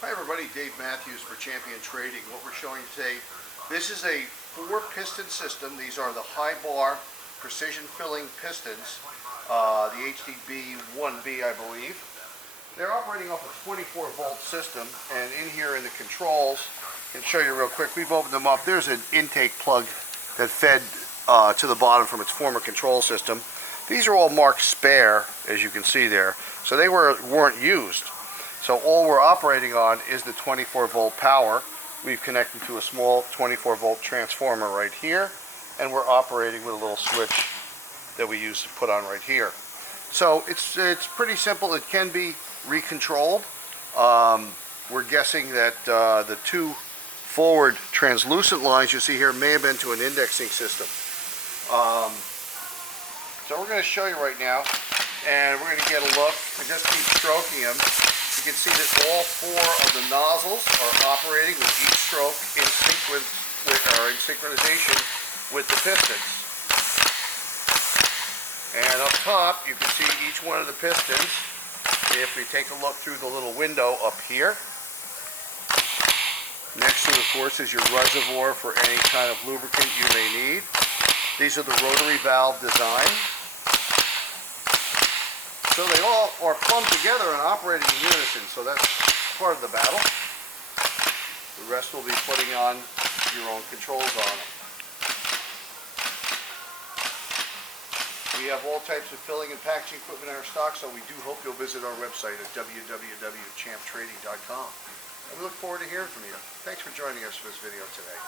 Hi everybody, Dave Matthews for Champion Trading. What we're showing today, this is a 4-piston system. These are the Hibar precision filling pistons, the HDB 1B I believe. They're operating off a 24 volt system, and in here in the controls, I can show you real quick, we've opened them up. There's an intake plug that fed to the bottom from its former control system. These are all marked spare, as you can see there, so they weren't used. So all we're operating on is the 24 volt power. We've connected to a small 24 volt transformer right here, and we're operating with a little switch that we use to put on right here. So it's pretty simple. It can be recontrolled. We're guessing that the two forward translucent lines you see here may have been to an indexing system. So we're going to show you right now, and we're going to get a look and just keep stroking them. You can see that all 4 of the nozzles are operating with each stroke in synchronization with the pistons. And up top, you can see each one of the pistons. If we take a look through the little window up here, next to it, of course, is your reservoir for any kind of lubricant you may need. These are the rotary valve design. So they all are plumbed together and operating in unison, so that's part of the battle. The rest will be putting on your own controls on them. We have all types of filling and packaging equipment in our stock, so we do hope you'll visit our website at www.champtrading.com. And we look forward to hearing from you. Thanks for joining us for this video today.